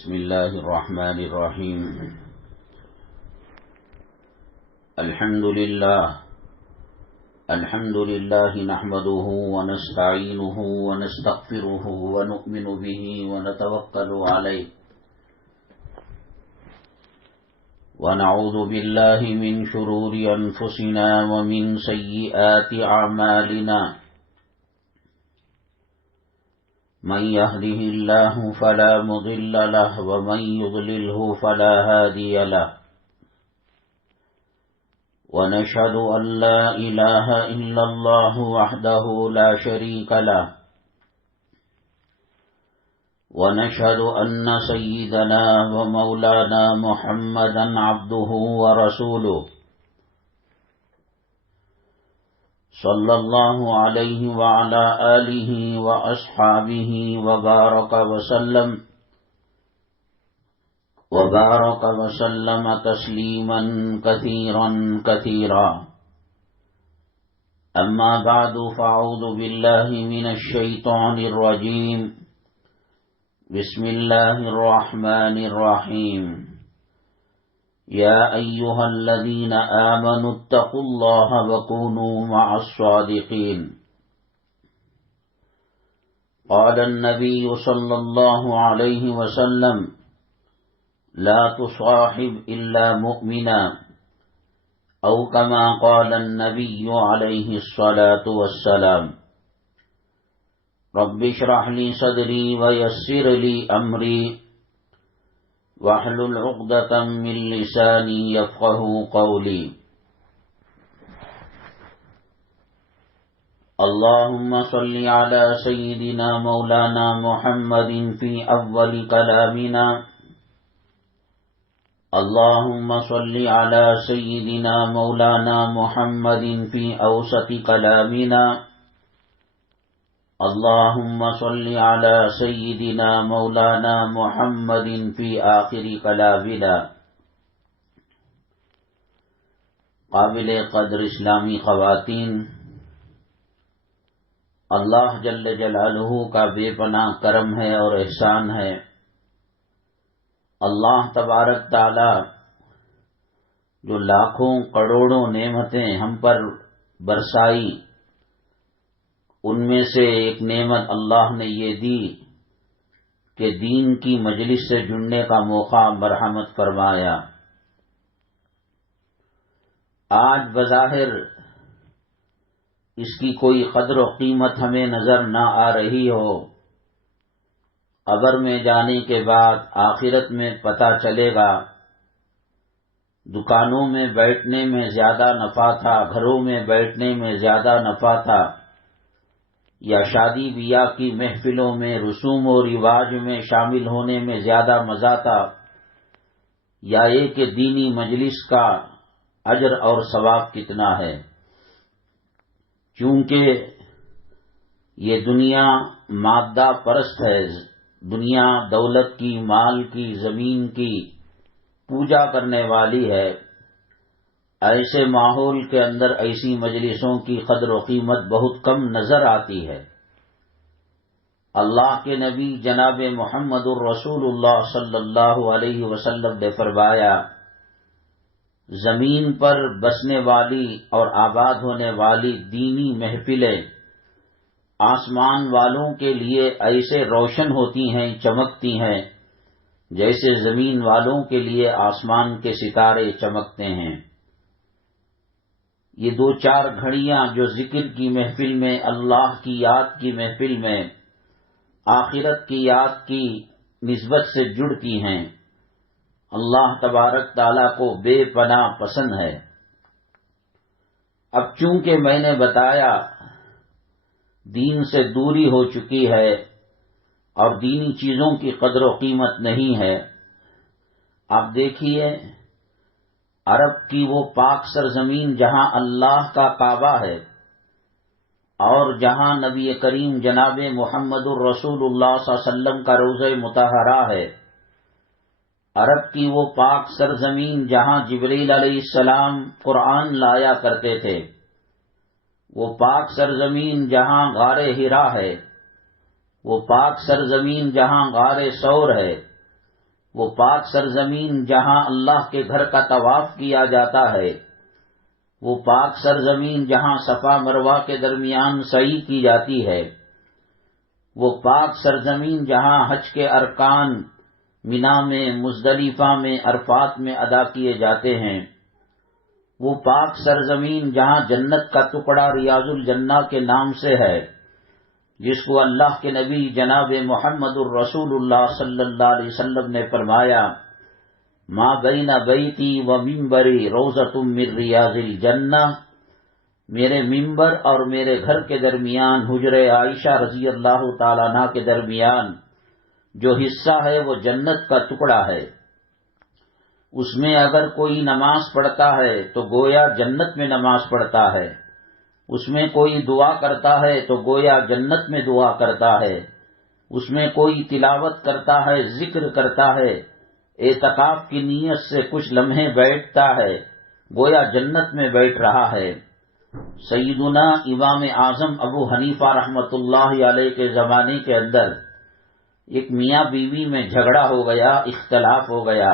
بسم الله الرحمن الرحيم. الحمد لله نحمده ونستعينه ونستغفره ونؤمن به ونتوكل عليه ونعوذ بالله من شرور أنفسنا ومن سيئات أعمالنا. من يهده الله فلا مضل له ومن يضلله فلا هادي له. ونشهد أن لا إله إلا الله وحده لا شريك له. ونشهد أن سيدنا ومولانا محمدا عبده ورسوله صلى الله عليه وعلى آله وأصحابه وبارك وسلم تسليما كثيرا. أما بعد فأعوذ بالله من الشيطان الرجيم. بسم الله الرحمن الرحيم. يا أيها الذين آمنوا اتقوا الله وكونوا مع الصادقين. قال النبي صلى الله عليه وسلم: لا تصاحب إلا مؤمنا، أو كما قال النبي عليه الصلاة والسلام. رب اشرح لي صدري ويسر لي أمري واحلل عقدة من لساني يفقهوا قولي. اللهم صل على سيدنا مولانا محمد في أول كلامنا. اللهم صل على سيدنا مولانا محمد في أوسط كلامنا. اللهم صل على سيدنا مولانا محمد في آخر كلامنا. قابل قدر اسلامی خواتین، اللہ جل جلالہ کا بے پناہ کرم ہے اور احسان ہے. اللہ تبارک تعالی جو لاکھوں کروڑوں نعمتیں ہم پر برسائی، ان میں سے ایک نعمت اللہ نے یہ دی کہ دین کی مجلس سے جڑنے کا موقع مرحمت فرمایا. آج بظاہر اس کی کوئی قدر و قیمت ہمیں نظر نہ آ رہی ہو، قبر میں جانے کے بعد آخرت میں پتہ چلے گا. دکانوں میں بیٹھنے میں زیادہ نفع تھا، گھروں میں بیٹھنے میں زیادہ نفع تھا، یا شادی بیاہ کی محفلوں میں رسوم و رواج میں شامل ہونے میں زیادہ مزہ تھا، یا یہ کہ دینی مجلس کا اجر اور ثواب کتنا ہے. چونکہ یہ دنیا مادہ پرست ہے، دنیا دولت کی، مال کی، زمین کی پوجا کرنے والی ہے. ایسے ماحول کے اندر ایسی مجلسوں کی قدر و قیمت بہت کم نظر آتی ہے. اللہ کے نبی جناب محمد الرسول اللہ صلی اللہ علیہ وسلم نے فرمایا: زمین پر بسنے والی اور آباد ہونے والی دینی محفلیں آسمان والوں کے لیے ایسے روشن ہوتی ہیں، چمکتی ہیں، جیسے زمین والوں کے لیے آسمان کے ستارے چمکتے ہیں. یہ 2-4 گھڑیاں جو ذکر کی محفل میں، اللہ کی یاد کی محفل میں آخرت کی یاد کی نسبت سے جڑتی ہیں، اللہ تبارک تعالیٰ کو بے پناہ پسند ہے. اب چونکہ میں نے بتایا دین سے دوری ہو چکی ہے اور دینی چیزوں کی قدر و قیمت نہیں ہے. آپ دیکھیے عرب کی وہ پاک سرزمین جہاں اللہ کا کعبہ ہے اور جہاں نبی کریم جناب محمد الرسول اللہ صلی اللہ علیہ وسلم کا روضہ مطہرہ ہے، عرب کی وہ پاک سرزمین جہاں جبریل علیہ السلام قرآن لایا کرتے تھے، وہ پاک سرزمین جہاں غار ہرا ہے، وہ پاک سرزمین جہاں غار ثور ہے، وہ پاک سرزمین جہاں اللہ کے گھر کا طواف کیا جاتا ہے، وہ پاک سرزمین جہاں صفا مروہ کے درمیان سعی کی جاتی ہے، وہ پاک سرزمین جہاں حج کے ارکان منا میں، مزدلفہ میں، عرفات میں ادا کیے جاتے ہیں، وہ پاک سرزمین جہاں جنت کا ٹکڑا ریاض الجنہ کے نام سے ہے، جس کو اللہ کے نبی جناب محمد الرسول اللہ صلی اللہ علیہ وسلم نے فرمایا، ما بین بیتی و منبری روضۃ من ریاض الجنہ، میرے منبر اور میرے گھر کے درمیان، حجر عائشہ رضی اللہ تعالیٰ عنہ کے درمیان جو حصہ ہے وہ جنت کا ٹکڑا ہے۔ اس میں اگر کوئی نماز پڑھتا ہے تو گویا جنت میں نماز پڑھتا ہے، اس میں کوئی دعا کرتا ہے تو گویا جنت میں دعا کرتا ہے، اس میں کوئی تلاوت کرتا ہے، ذکر کرتا ہے، اعتکاف کی نیت سے کچھ لمحے بیٹھتا ہے، گویا جنت میں بیٹھ رہا ہے۔ سیدنا امام اعظم ابو حنیفہ رحمۃ اللہ علیہ کے زمانے کے اندر ایک میاں بیوی میں جھگڑا ہو گیا، اختلاف ہو گیا۔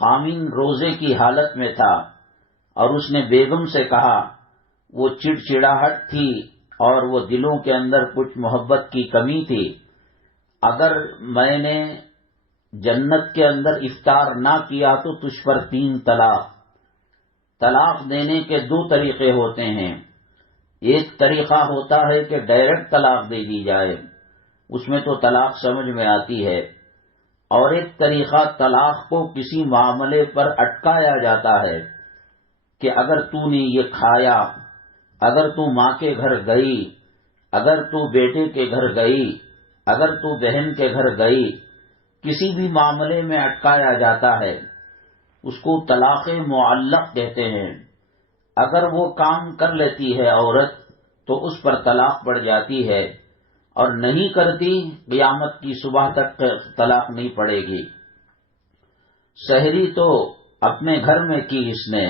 خامن روزے کی حالت میں تھا اور اس نے بیگم سے کہا، وہ چڑچڑاہٹ تھی اور وہ دلوں کے اندر کچھ محبت کی کمی تھی، اگر میں نے جنت کے اندر افطار نہ کیا تو تجھ پر 3 طلاق۔ طلاق دینے کے 2 طریقے ہوتے ہیں، ایک طریقہ ہوتا ہے کہ ڈائریکٹ طلاق دے دی جائے، اس میں تو طلاق سمجھ میں آتی ہے، اور ایک طریقہ طلاق کو کسی معاملے پر اٹکایا جاتا ہے کہ اگر تو نے یہ کھایا، اگر تو ماں کے گھر گئی، اگر تو بیٹے کے گھر گئی، اگر تو بہن کے گھر گئی، کسی بھی معاملے میں اٹکایا جاتا ہے، اس کو طلاق معلق کہتے ہیں۔ اگر وہ کام کر لیتی ہے عورت تو اس پر طلاق پڑ جاتی ہے، اور نہیں کرتی قیامت کی صبح تک طلاق نہیں پڑے گی۔ سحری تو اپنے گھر میں کی اس نے،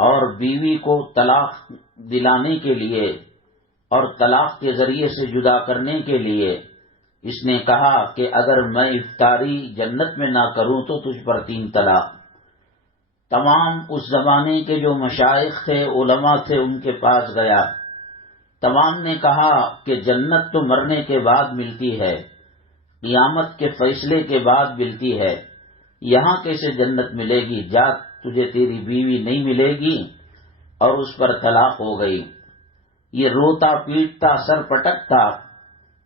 اور بیوی کو طلاق دلانے کے لیے اور طلاق کے ذریعے سے جدا کرنے کے لیے اس نے کہا کہ اگر میں افطاری جنت میں نہ کروں تو تجھ پر 3 طلاق۔ تمام اس زمانے کے جو مشائخ تھے، علماء تھے، ان کے پاس گیا، تمام نے کہا کہ جنت تو مرنے کے بعد ملتی ہے، قیامت کے فیصلے کے بعد ملتی ہے، یہاں کیسے جنت ملے گی؟ جا، تجھے تیری بیوی نہیں ملے گی، اور اس پر طلاق ہو گئی۔ یہ روتا پیٹتا سر پٹکتا۔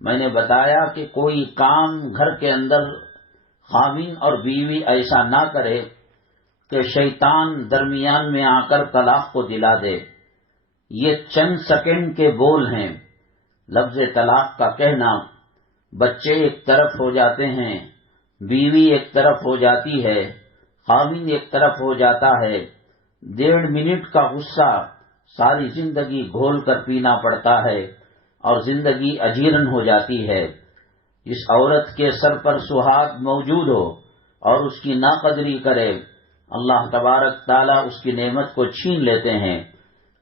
میں نے بتایا کہ کوئی کام گھر کے اندر خاوند اور بیوی ایسا نہ کرے کہ شیطان درمیان میں آ کر طلاق کو دلا دے۔ یہ چند سیکنڈ کے بول ہیں، لفظ طلاق کا کہنا۔ بچے ایک طرف ہو جاتے ہیں، بیوی ایک طرف ہو جاتی ہے، خاوند ایک طرف ہو جاتا ہے، 1.5 منٹ کا غصہ ساری زندگی گھول کر پینا پڑتا ہے، اور زندگی اجیرن ہو جاتی ہے۔ اس عورت کے سر پر سہاگ موجود ہو اور اس کی ناقدری کرے، اللہ تبارک تعالیٰ اس کی نعمت کو چھین لیتے ہیں۔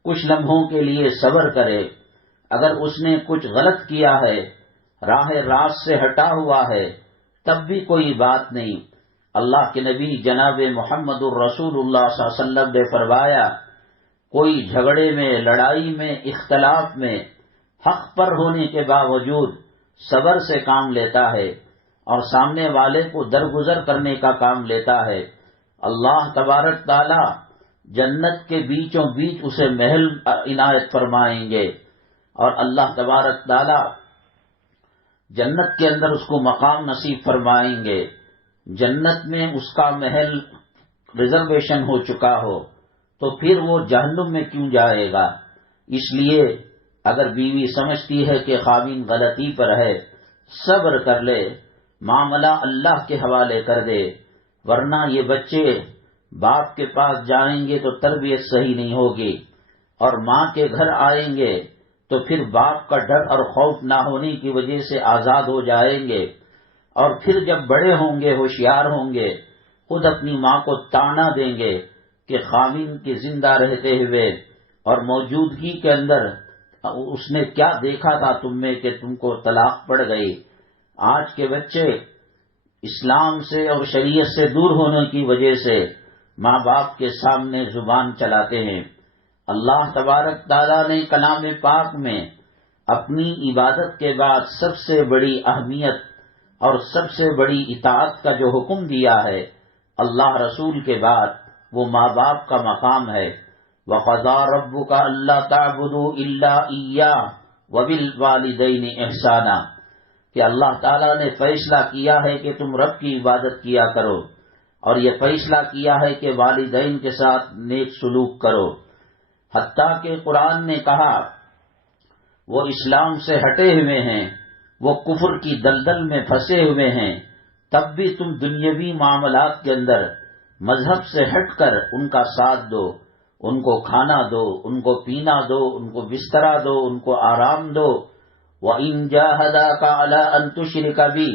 کچھ لمحوں کے لیے صبر کرے، اگر اس نے کچھ غلط کیا ہے، راہ راست سے ہٹا ہوا ہے، تب بھی کوئی بات نہیں۔ اللہ کے نبی جناب محمد الرسول اللہ صلی اللہ علیہ وسلم نے فرمایا، کوئی جھگڑے میں، لڑائی میں، اختلاف میں حق پر ہونے کے باوجود صبر سے کام لیتا ہے اور سامنے والے کو درگزر کرنے کا کام لیتا ہے، اللہ تبارک تعالی جنت کے بیچوں بیچ اسے محل عنایت فرمائیں گے، اور اللہ تبارک تعالی جنت کے اندر اس کو مقام نصیب فرمائیں گے۔ جنت میں اس کا محل ریزرویشن ہو چکا ہو تو پھر وہ جہنم میں کیوں جائے گا؟ اس لیے اگر بیوی سمجھتی ہے کہ خاوند غلطی پر ہے، صبر کر لے، معاملہ اللہ کے حوالے کر دے، ورنہ یہ بچے باپ کے پاس جائیں گے تو تربیت صحیح نہیں ہوگی، اور ماں کے گھر آئیں گے تو پھر باپ کا ڈر اور خوف نہ ہونے کی وجہ سے آزاد ہو جائیں گے، اور پھر جب بڑے ہوں گے، ہوشیار ہوں گے، خود اپنی ماں کو تانا دیں گے کہ خاوند کے زندہ رہتے ہوئے اور موجودگی کے اندر اس نے کیا دیکھا تھا تم میں کہ تم کو طلاق پڑ گئی۔ آج کے بچے اسلام سے اور شریعت سے دور ہونے کی وجہ سے ماں باپ کے سامنے زبان چلاتے ہیں۔ اللہ تبارک تعالیٰ نے کلام پاک میں اپنی عبادت کے بعد سب سے بڑی اہمیت اور سب سے بڑی اطاعت کا جو حکم دیا ہے اللہ رسول کے بعد، وہ ماں باپ کا مقام ہے۔ وَقَضَىٰ رَبُّكَ أَلَّا تَعْبُدُوا إِلَّا إِيَّاهُ وَبِالْوَالِدَيْنِ إِحْسَانًا، کہ اللہ تعالیٰ نے فیصلہ کیا ہے کہ تم رب کی عبادت کیا کرو، اور یہ فیصلہ کیا ہے کہ والدین کے ساتھ نیک سلوک کرو۔ حتیٰ کہ قرآن نے کہا وہ اسلام سے ہٹے ہوئے ہیں، وہ کفر کی دلدل میں پھنسے ہوئے ہیں، تب بھی تم دنیاوی معاملات کے اندر مذہب سے ہٹ کر ان کا ساتھ دو، ان کو کھانا دو، ان کو پینا دو، ان کو بسترا دو، ان کو آرام دو۔ وَإِن جَاهَدَاكَ عَلَىٰ أَن تُشْرِكَ بِي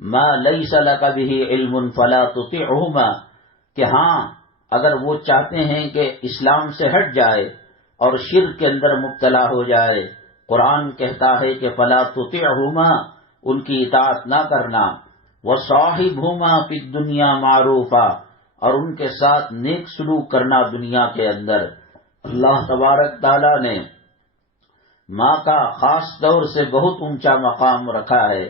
مَا لَيْسَ لَكَ بِهِ عِلْمٌ فَلَا تُطِعْهُمَا، کہ ہاں اگر وہ چاہتے ہیں کہ اسلام سے ہٹ جائے اور شرک کے اندر مبتلا ہو جائے، قرآن کہتا ہے کہ فَلَا تُطِعْهُمَا، ان کی اطاعت نہ کرنا۔ وَصَاحِبْهُمَا فِي الدُّنْيَا مَعْرُوفًا، اور ان کے ساتھ نیک سلوک کرنا دنیا کے اندر۔ اللہ تبارک تعالیٰ نے ماں کا خاص طور سے بہت اونچا مقام رکھا ہے۔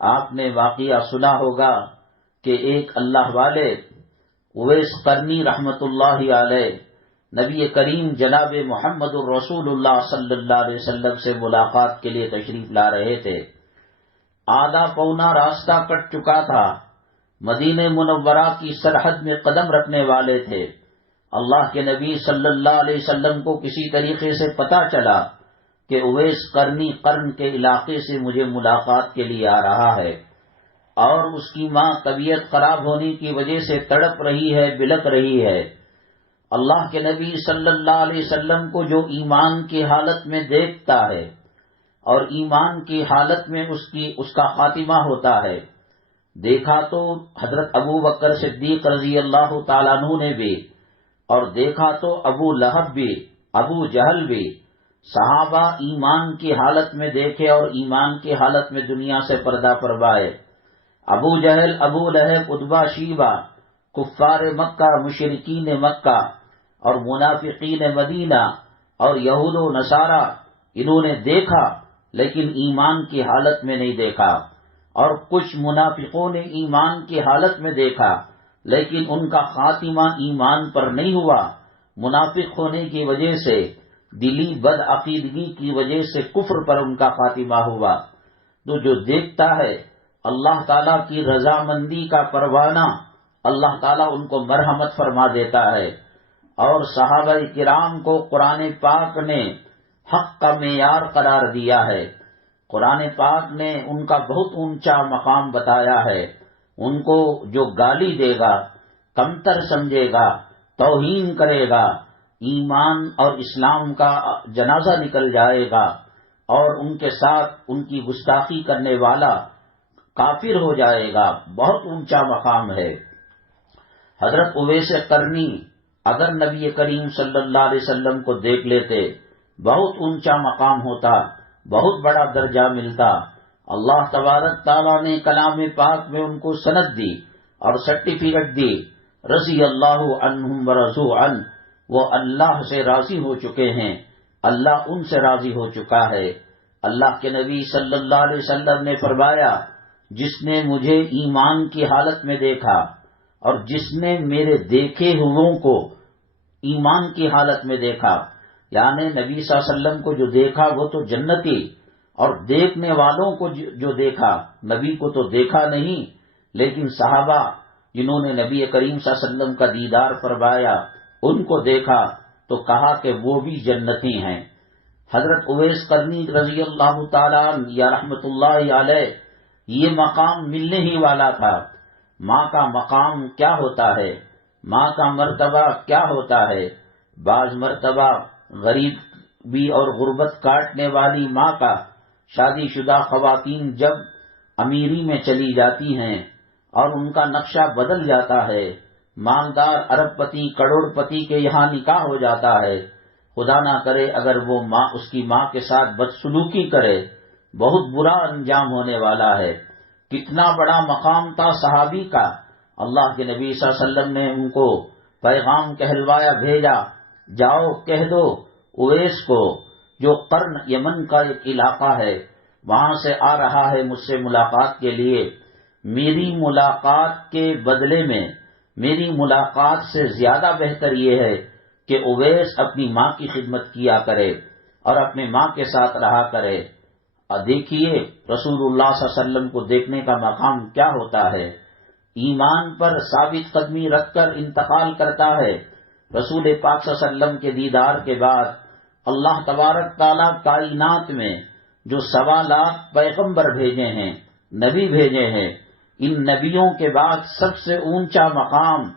آپ نے واقعہ سنا ہوگا کہ ایک اللہ والے اویس قرنی رحمت اللہ علیہ نبی کریم جناب محمد الرسول اللہ صلی اللہ علیہ وسلم سے ملاقات کے لیے تشریف لا رہے تھے۔ آدھا پونا راستہ کٹ چکا تھا، مدینہ منورہ کی سرحد میں قدم رکھنے والے تھے۔ اللہ کے نبی صلی اللہ علیہ وسلم کو کسی طریقے سے پتہ چلا کہ اویس قرنی قرن کے علاقے سے مجھے ملاقات کے لیے آ رہا ہے، اور اس کی ماں طبیعت خراب ہونے کی وجہ سے تڑپ رہی ہے، بلک رہی ہے۔ اللہ کے نبی صلی اللہ علیہ وسلم کو جو ایمان کی حالت میں دیکھتا ہے اور ایمان کی حالت میں اس کا خاتمہ ہوتا ہے، دیکھا تو حضرت ابو بکر صدیق رضی اللہ تعالیٰ عنہ نے بھی، اور دیکھا تو ابو لہب بھی، ابو جہل بھی، صحابہ ایمان کی حالت میں دیکھے اور ایمان کی حالت میں دنیا سے پردہ فرمائے۔ ابو جہل، ابو لہب، عتبہ، شیبہ، کفار مکہ، مشرکین مکہ اور منافقین مدینہ اور یہود و نصارہ، انہوں نے دیکھا لیکن ایمان کی حالت میں نہیں دیکھا، اور کچھ منافقوں نے ایمان کی حالت میں دیکھا لیکن ان کا خاتمہ ایمان پر نہیں ہوا، منافق ہونے کی وجہ سے، دلی بد عقیدگی کی وجہ سے کفر پر ان کا خاتمہ ہوا۔ تو جو دیکھتا ہے اللہ تعالیٰ کی رضامندی کا پروانہ، اللہ تعالیٰ ان کو مرحمت فرما دیتا ہے۔ اور صحابہ کرام کو قرآن پاک نے حق کا معیار قرار دیا ہے، قرآن پاک نے ان کا بہت اونچا مقام بتایا ہے۔ ان کو جو گالی دے گا، کمتر سمجھے گا، توہین کرے گا، ایمان اور اسلام کا جنازہ نکل جائے گا، اور ان کے ساتھ ان کی گستاخی کرنے والا کافر ہو جائے گا۔ بہت اونچا مقام ہے۔ حضرت اویس قرنی اگر نبی کریم صلی اللہ علیہ وسلم کو دیکھ لیتے، بہت اونچا مقام ہوتا، بہت بڑا درجہ ملتا۔ اللہ تبارک تعالیٰ نے کلام پاک میں ان کو سند دی اور سرٹیفکیٹ دی، رضی اللہ عنہم ورضوا عنہ، وہ اللہ سے راضی ہو چکے ہیں، اللہ ان سے راضی ہو چکا ہے۔ اللہ کے نبی صلی اللہ علیہ وسلم نے فرمایا، جس نے مجھے ایمان کی حالت میں دیکھا اور جس نے میرے دیکھے ہوئوں کو ایمان کی حالت میں دیکھا، یعنی نبی صلی اللہ علیہ وسلم کو جو دیکھا وہ تو جنتی، اور دیکھنے والوں کو جو دیکھا، نبی کو تو دیکھا نہیں لیکن صحابہ جنہوں نے نبی کریم صلی اللہ علیہ وسلم کا دیدار فرمایا ان کو دیکھا تو کہا کہ وہ بھی جنتی ہیں۔ حضرت اویس قرنی رضی اللہ تعالیٰ یا رحمت اللہ علیہ، یہ مقام ملنے ہی والا تھا۔ ماں کا مقام کیا ہوتا ہے، ماں کا مرتبہ کیا ہوتا ہے؟ بعض مرتبہ غریبی اور غربت کاٹنے والی ماں کا شادی شدہ خواتین جب امیری میں چلی جاتی ہیں اور ان کا نقشہ بدل جاتا ہے، مالدار ارب پتی کروڑ پتی کے یہاں نکاح ہو جاتا ہے، خدا نہ کرے اگر وہ ماں اس کی ماں کے ساتھ بدسلوکی کرے، بہت برا انجام ہونے والا ہے۔ کتنا بڑا مقام تھا صحابی کا. اللہ کے نبی صلی اللہ علیہ وسلم نے ان کو پیغام کہلوایا، بھیجا، جاؤ کہہ دو اویس کو جو قرن یمن کا ایک علاقہ ہے وہاں سے آ رہا ہے مجھ سے ملاقات کے لیے، میری ملاقات کے بدلے میں میری ملاقات سے زیادہ بہتر یہ ہے کہ اویس اپنی ماں کی خدمت کیا کرے اور اپنے ماں کے ساتھ رہا کرے. دیکھیے رسول اللہ صلی اللہ علیہ وسلم کو دیکھنے کا مقام کیا ہوتا ہے. ایمان پر ثابت قدمی رکھ کر انتقال کرتا ہے. رسول پاک صلی اللہ علیہ وسلم کے دیدار کے بعد اللہ تبارک تعالیٰ کائنات میں جو 1.25 لاکھ پیغمبر بھیجے ہیں، نبی بھیجے ہیں، ان نبیوں کے بعد سب سے اونچا مقام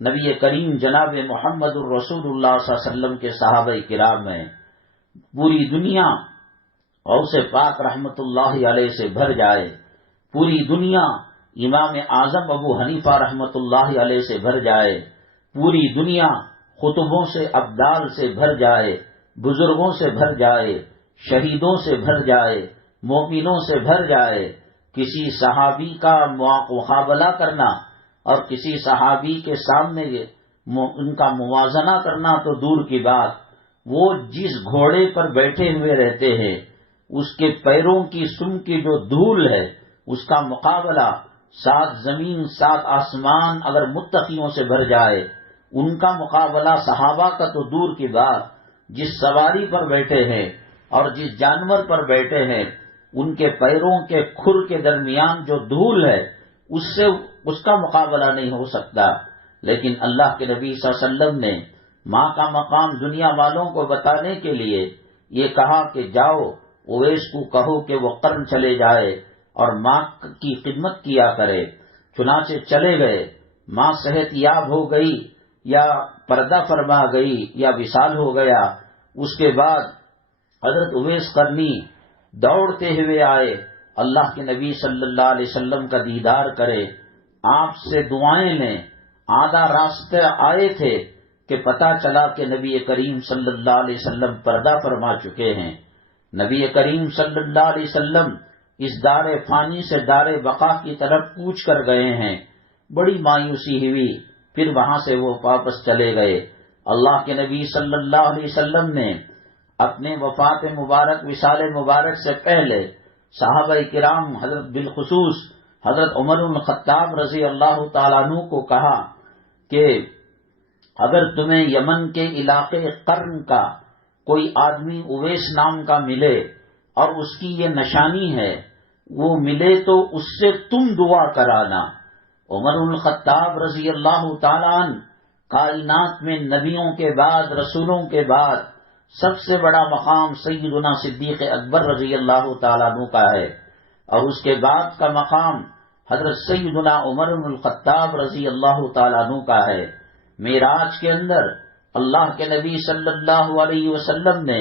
نبی کریم جناب محمد الرسول اللہ صلی اللہ علیہ وسلم کے صحابہ کرام ہیں. پوری دنیا غوث پاک رحمت اللہ علیہ سے بھر جائے، پوری دنیا امام اعظم ابو حنیفہ رحمت اللہ علیہ سے بھر جائے، پوری دنیا خطبوں سے ابدال سے بھر جائے، بزرگوں سے بھر جائے، شہیدوں سے بھر جائے، مومنوں سے بھر جائے، کسی صحابی کا مقابلہ کرنا اور کسی صحابی کے سامنے ان کا موازنہ کرنا تو دور کی بات، وہ جس گھوڑے پر بیٹھے ہوئے رہتے ہیں اس کے پیروں کی سم کی جو دھول ہے اس کا مقابلہ 7 زمین 7 آسمان اگر متقیوں سے بھر جائے، ان کا مقابلہ صحابہ کا تو دور کی بات. جس سواری پر بیٹھے ہیں اور جس جانور پر بیٹھے ہیں ان کے پیروں کے کھر کے درمیان جو دھول ہے اس کا مقابلہ نہیں ہو سکتا. لیکن اللہ کے نبی صلی اللہ علیہ وسلم نے ماں کا مقام دنیا والوں کو بتانے کے لیے یہ کہا کہ جاؤ اویس کو کہو کہ وہ قرن چلے جائے اور ماں کی خدمت کیا کرے. چنانچہ چلے گئے. ماں صحت یاب ہو گئی یا پردہ فرما گئی یا وصال ہو گیا. اس کے بعد حضرت اویس قرنی دوڑتے ہوئے آئے، اللہ کے نبی صلی اللہ علیہ وسلم کا دیدار کرے، آپ سے دعائیں لیں. آدھا راستے آئے تھے کہ پتہ چلا کہ نبی کریم صلی اللہ علیہ وسلم پردہ فرما چکے ہیں. نبی کریم صلی اللہ علیہ وسلم اس دار فانی سے دار بقا کی طرف کوچ کر گئے ہیں. بڑی مایوسی ہوئی، پھر وہاں سے وہ واپس چلے گئے. اللہ کے نبی صلی اللہ علیہ وسلم نے اپنے وفات مبارک وصال مبارک سے پہلے صحابہ کرام حضرت بالخصوص حضرت عمر بن الخطاب رضی اللہ تعالیٰ عنہ کو کہا کہ اگر تمہیں یمن کے علاقے قرن کا کوئی آدمی اویس نام کا ملے اور اس کی یہ نشانی ہے وہ ملے تو اس سے تم دعا کرانا. عمر بن الخطاب رضی اللہ تعالیٰ عنہ کائنات میں نبیوں کے بعد رسولوں کے بعد سب سے بڑا مقام سیدنا صدیق اکبر رضی اللہ تعالیٰ عنہ کا ہے، اور اس کے بعد کا مقام حضرت سیدنا عمر بن الخطاب رضی اللہ تعالیٰ عنہ کا ہے. معراج کے اندر اللہ کے نبی صلی اللہ علیہ وسلم نے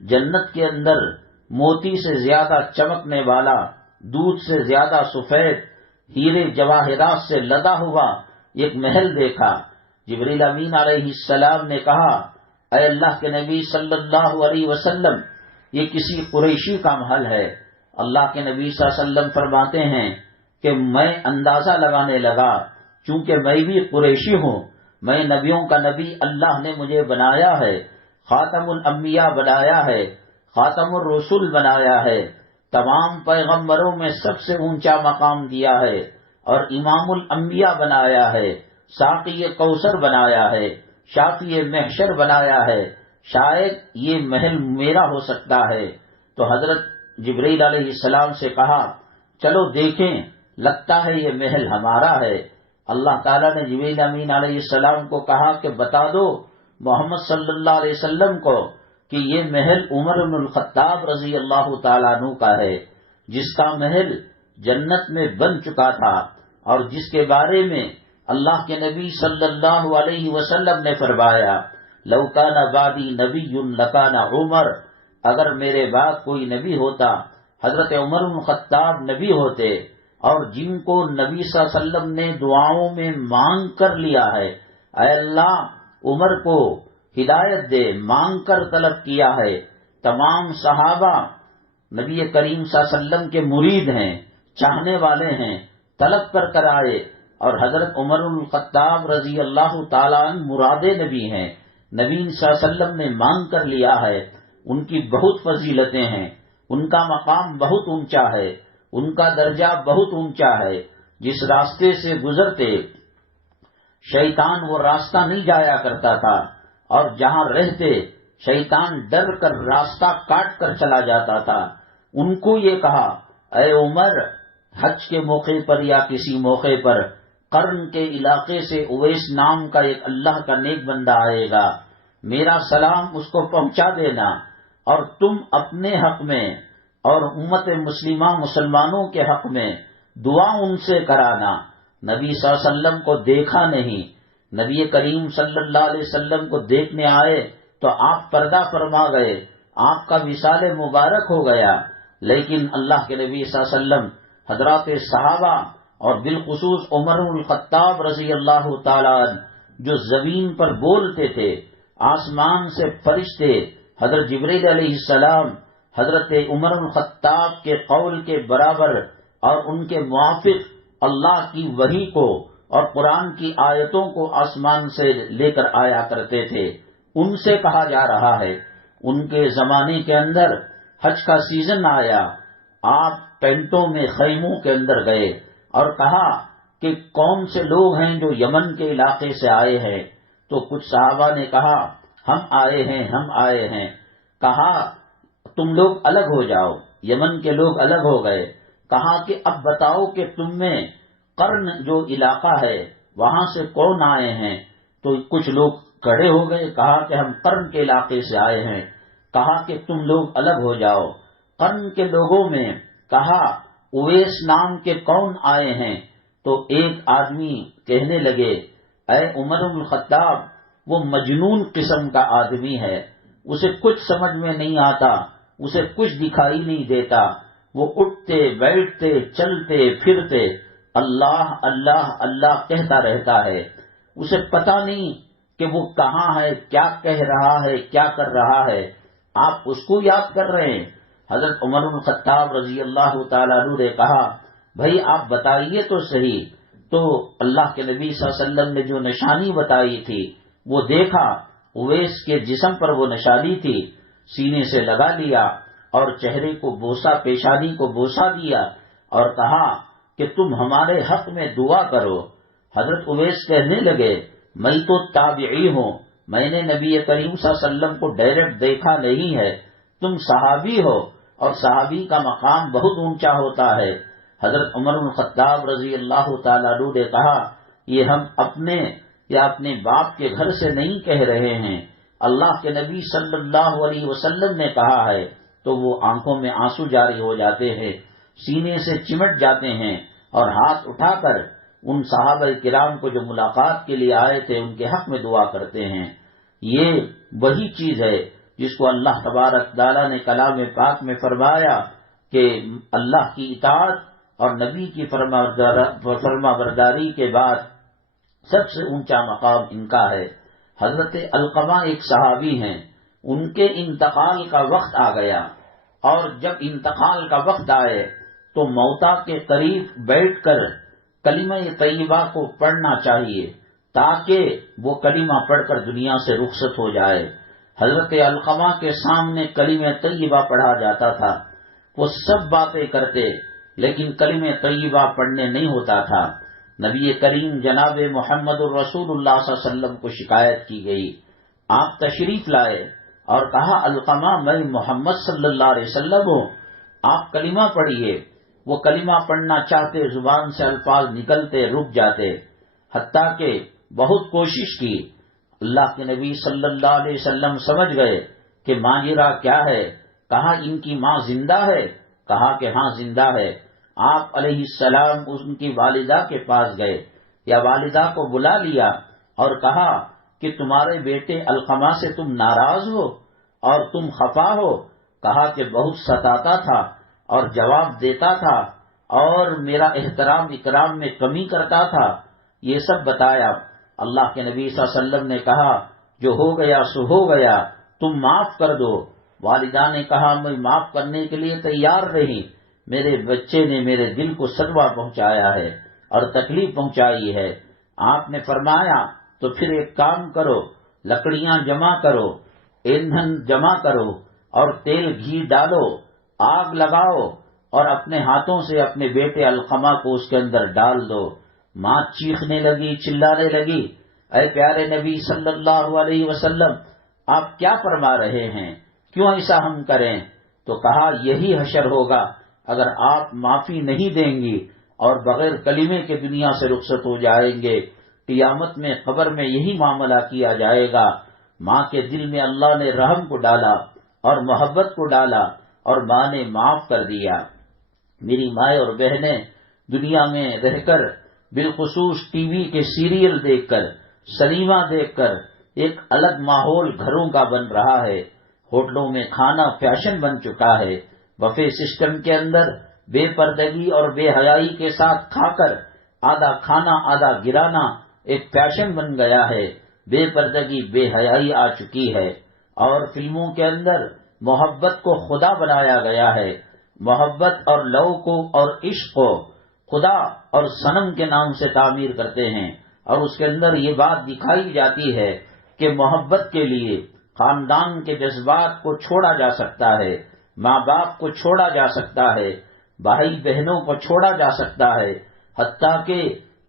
جنت کے اندر موتی سے زیادہ چمکنے والا، دودھ سے زیادہ سفید، ہیرے جواہرات سے لدا ہوا ایک محل دیکھا. جبریل امین علیہ السلام نے کہا اے اللہ کے نبی صلی اللہ علیہ وسلم یہ کسی قریشی کا محل ہے. اللہ کے نبی صلی اللہ علیہ وسلم فرماتے ہیں کہ میں اندازہ لگانے لگا، چونکہ میں بھی قریشی ہوں، میں نبیوں کا نبی اللہ نے مجھے بنایا ہے، خاتم الانبیاء بنایا ہے، خاتم الرسول بنایا ہے، تمام پیغمبروں میں سب سے اونچا مقام دیا ہے اور امام الانبیاء بنایا ہے، ساقی کوثر بنایا ہے، شافی محشر بنایا ہے، شاید یہ محل میرا ہو سکتا ہے. تو حضرت جبریل علیہ السلام سے کہا چلو دیکھیں، لگتا ہے یہ محل ہمارا ہے. اللہ تعالیٰ نے جبریل امین علیہ السلام کو کہا کہ بتا دو محمد صلی اللہ علیہ وسلم کو کہ یہ محل عمر بن الخطاب رضی اللہ تعالیٰ عنہ کا ہے، جس کا محل جنت میں بن چکا تھا اور جس کے بارے میں اللہ کے نبی صلی اللہ علیہ وسلم نے فرمایا لو کان بعدی نبی لکان عمر، اگر میرے بعد کوئی نبی ہوتا حضرت عمر بن الخطاب نبی ہوتے، اور جن کو نبی صلی اللہ علیہ وسلم نے دعاؤں میں مانگ کر لیا ہے، اے اللہ عمر کو ہدایت دے، مانگ کر طلب کیا ہے. تمام صحابہ نبی کریم صلی اللہ علیہ وسلم کے مرید ہیں، چاہنے والے ہیں طلب کر آئے، اور حضرت عمر الخطاب رضی اللہ تعالیٰ عنہ مراد نبی ہیں، نبی صلی اللہ علیہ وسلم نے مانگ کر لیا ہے، ان کی بہت فضیلتیں ہیں، ان کا مقام بہت اونچا ہے، ان کا درجہ بہت اونچا ہے، جس راستے سے گزرتے شیطان وہ راستہ نہیں جایا کرتا تھا، اور جہاں رہتے شیطان ڈر کر راستہ کاٹ کر چلا جاتا تھا۔ ان کو یہ کہا، اے عمر، حج کے موقع پر یا کسی موقع پر قرن کے علاقے سے اویس نام کا ایک اللہ کا نیک بندہ آئے گا، میرا سلام اس کو پہنچا دینا، اور تم اپنے حق میں اور امت مسلمہ مسلمانوں کے حق میں دعا ان سے کرانا۔ نبی صلی اللہ علیہ وسلم کو دیکھا نہیں، نبی کریم صلی اللہ علیہ وسلم کو دیکھنے آئے تو آپ پردہ فرما گئے، آپ کا وصال مبارک ہو گیا، لیکن اللہ کے نبی صلی اللہ علیہ وسلم حضرات صحابہ اور بالخصوص عمر الخطاب رضی اللہ تعالیٰ عنہ جو زمین پر بولتے تھے، آسمان سے فرشتے حضرت جبریل علیہ السلام حضرت عمر الخطاب کے قول کے برابر اور ان کے موافق اللہ کی وحی کو اور قرآن کی آیتوں کو آسمان سے لے کر آیا کرتے تھے، ان سے کہا جا رہا ہے ان کے زمانے کے اندر حج کا سیزن آیا، آپ ٹینٹوں میں خیموں کے اندر گئے اور کہا کہ کون سے لوگ ہیں جو یمن کے علاقے سے آئے ہیں؟ تو کچھ صحابہ نے کہا ہم آئے ہیں، کہا تم لوگ الگ ہو جاؤ، یمن کے لوگ الگ ہو گئے، کہا کہ اب بتاؤ کہ تم میں قرن جو علاقہ ہے وہاں سے کون آئے ہیں؟ تو کچھ لوگ کھڑے ہو گئے، کہا کہ ہم قرن کے علاقے سے آئے ہیں، کہا کہ تم لوگ الگ ہو جاؤ۔ قرن کے لوگوں میں کہا اویس نام کے کون آئے ہیں؟ تو ایک آدمی کہنے لگے، اے عمر الخطاب، وہ مجنون قسم کا آدمی ہے، اسے کچھ سمجھ میں نہیں آتا، اسے کچھ دکھائی نہیں دیتا، وہ اٹھتے بیٹھتے چلتے پھرتے اللہ اللہ اللہ کہتا رہتا ہے، اسے پتہ نہیں کہ وہ کہاں ہے، کیا کہہ رہا ہے، کیا کر رہا ہے، آپ اس کو یاد کر رہے ہیں۔ حضرت عمر بن خطاب رضی اللہ تعالیٰ عنہ نے کہا، بھائی آپ بتائیے تو صحیح۔ تو اللہ کے نبی صلی اللہ علیہ وسلم نے جو نشانی بتائی تھی وہ دیکھا، اویس کے جسم پر وہ نشانی تھی، سینے سے لگا لیا اور چہرے کو بوسا، پیشانی کو بوسا دیا اور کہا کہ تم ہمارے حق میں دعا کرو۔ حضرت اویس کہنے لگے، میں تو تابعی ہوں، میں نے نبی کریم صلی اللہ علیہ وسلم کو ڈائریکٹ دیکھا نہیں ہے، تم صحابی ہو اور صحابی کا مقام بہت اونچا ہوتا ہے۔ حضرت عمر بن خطاب رضی اللہ تعالیٰ عنہ نے کہا، یہ ہم اپنے یا اپنے باپ کے گھر سے نہیں کہہ رہے ہیں، اللہ کے نبی صلی اللہ علیہ وسلم نے کہا ہے۔ تو وہ آنکھوں میں آنسو جاری ہو جاتے ہیں، سینے سے چمٹ جاتے ہیں اور ہاتھ اٹھا کر ان صحابہ کرام کو جو ملاقات کے لیے آئے تھے ان کے حق میں دعا کرتے ہیں۔ یہ وہی چیز ہے جس کو اللہ تبارک تعالیٰ نے کلام پاک میں فرمایا کہ اللہ کی اطاعت اور نبی کی فرما برداری کے بعد سب سے اونچا مقام ان کا ہے۔ حضرت علقمہ ایک صحابی ہیں، ان کے انتقال کا وقت آ گیا، اور جب انتقال کا وقت آئے تو موتا کے قریب بیٹھ کر کلمہ طیبہ کو پڑھنا چاہیے تاکہ وہ کلمہ پڑھ کر دنیا سے رخصت ہو جائے۔ حضرت علقمہ کے سامنے کلمہ طیبہ پڑھا جاتا تھا، وہ سب باتیں کرتے لیکن کلمہ طیبہ پڑھنے نہیں ہوتا تھا۔ نبی کریم جناب محمد الرسول اللہ صلی اللہ علیہ وسلم کو شکایت کی گئی، آپ تشریف لائے اور کہا، علقمہ میں محمد صلی اللہ علیہ وسلم ہوں، آپ کلمہ پڑھیے۔ وہ کلمہ پڑھنا چاہتے، زبان سے الفاظ نکلتے رک جاتے، حتیٰ کہ بہت کوشش کی۔ اللہ کے نبی صلی اللہ علیہ وسلم سمجھ گئے کہ ماجرا کیا ہے، کہا ان کی ماں زندہ ہے، کہا کہ ہاں زندہ ہے۔ آپ علیہ السلام ان کی والدہ کے پاس گئے یا والدہ کو بلا لیا اور کہا کہ تمہارے بیٹے علقمہ سے تم ناراض ہو اور تم خفا ہو؟ کہا کہ بہت ستاتا تھا اور جواب دیتا تھا اور میرا احترام اکرام میں کمی کرتا تھا، یہ سب بتایا۔ اللہ کے نبی صلی اللہ علیہ وسلم نے کہا جو ہو گیا سو ہو گیا، تم معاف کر دو۔ والدہ نے کہا میں معاف کرنے کے لیے تیار رہی، میرے بچے نے میرے دل کو صدمہ پہنچایا ہے اور تکلیف پہنچائی ہے۔ آپ نے فرمایا تو پھر ایک کام کرو، لکڑیاں جمع کرو، ایندھن جمع کرو اور تیل گھی ڈالو، آگ لگاؤ اور اپنے ہاتھوں سے اپنے بیٹے علقمہ کو اس کے اندر ڈال دو۔ ماں چیخنے لگی، چلانے لگی، اے پیارے نبی صلی اللہ علیہ وسلم، آپ کیا فرما رہے ہیں؟ کیوں ایسا ہم کریں؟ تو کہا یہی حشر ہوگا اگر آپ معافی نہیں دیں گی اور بغیر کلمے کے دنیا سے رخصت ہو جائیں گے، قیامت میں قبر میں یہی معاملہ کیا جائے گا۔ ماں کے دل میں اللہ نے رحم کو ڈالا اور محبت کو ڈالا اور ماں نے معاف کر دیا۔ میری مائیں اور بہنیں دنیا میں رہ کر، بالخصوص ٹی وی کے سیریل دیکھ کر، سنیما دیکھ کر ایک الگ ماحول گھروں کا بن رہا ہے۔ ہوٹلوں میں کھانا فیشن بن چکا ہے۔ بفے سسٹم کے اندر بے پردگی اور بے حیائی کے ساتھ کھا کر آدھا کھانا آدھا گرانا ایک فیشن بن گیا ہے۔ بے پردگی بے حیائی آ چکی ہے، اور فلموں کے اندر محبت کو خدا بنایا گیا ہے۔ محبت اور لو کو اور عشق کو خدا اور صنم کے نام سے تعمیر کرتے ہیں، اور اس کے اندر یہ بات دکھائی جاتی ہے کہ محبت کے لیے خاندان کے جذبات کو چھوڑا جا سکتا ہے، ماں باپ کو چھوڑا جا سکتا ہے، بھائی بہنوں کو چھوڑا جا سکتا ہے، حتیٰ کہ